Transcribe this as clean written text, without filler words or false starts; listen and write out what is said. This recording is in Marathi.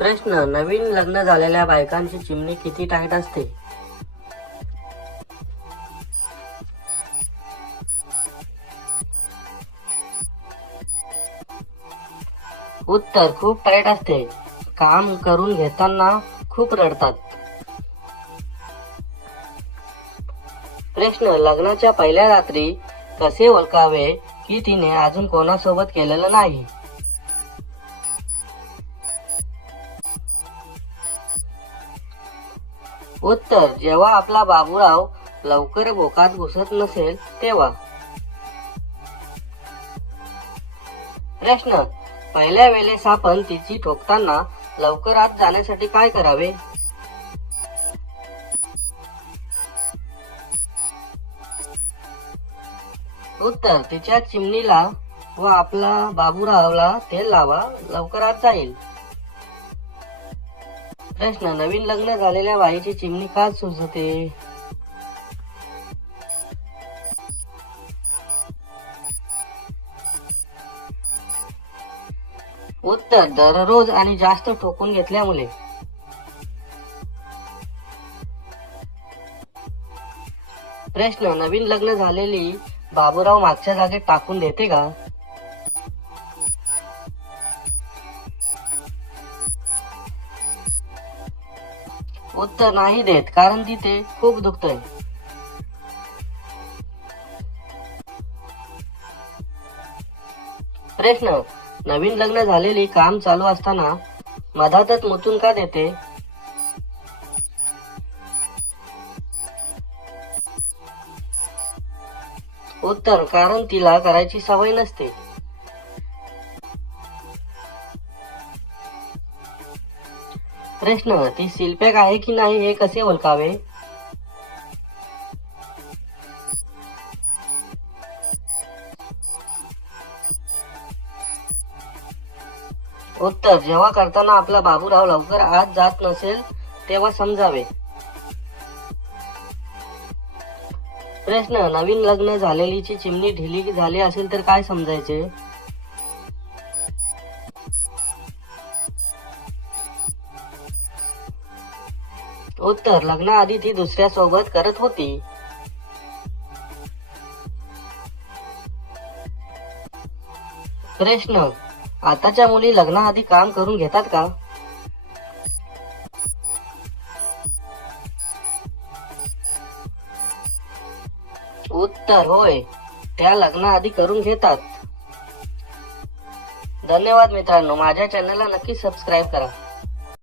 प्रश्न, नवीन लग्न झालेल्या बायकांची चिमणी किती टाईट असते? उत्तर, खूप टाईट असते. काम करून घेताना खूप रडतात. प्रश्न, लग्नाच्या पहिल्या रात्री कसे ओळखावे की तिने अजून कोणासोबत केलेलं नाही? उत्तर, जेव्हा आपला बाबूराव लवकर बोकात घुसत नसेल तेव्हा. प्रश्न, पहिल्या वेळेस आपण तिची ठोकताना लवकर आत जाण्यासाठी काय करावे? उत्तर, तिच्या चिमणीला व आपला बाबूरावला तेल लावा, लवकर आत जाईल. प्रश्न, नवीन लग्न झालेल्या बाईची चिमणी का सुजते? उत्तर, दररोज आणि जास्त ठोकून घेतल्यामुळे. प्रश्न, नवीन लग्न झालेली बाबूराव मागच्या जागेत टाकून देते का? उत्तर, नाही देत, कारण तिथे खूप दुखतंय. प्रश्न, नवीन लग्न झालेली काम चालू असताना मधातच मुतून का देते? उत्तर, कारण तिला करायची सवय नसते. प्रश्न, ती सीलपॅक आहे की नाही हे कसे ओळखावे? उत्तर, जेव्हा करताना आपला बाबूराव लवकर आत जात नसेल तेव्हा समजावे. प्रश्न, नवीन लग्न झालेलीची चिमणी ढिली झाली असेल तर काय समजायचे? उत्तर, लग्नाआधी ती दुसऱ्या सोबत करत होती. प्रश्न, आताच्या मुली लग्नाआधी काम करून घेतात का? उत्तर, होय, त्या लग्नाआधी करून घेतात. धन्यवाद मित्रांनो, माझ्या चॅनलला नक्की सबस्क्राईब करा.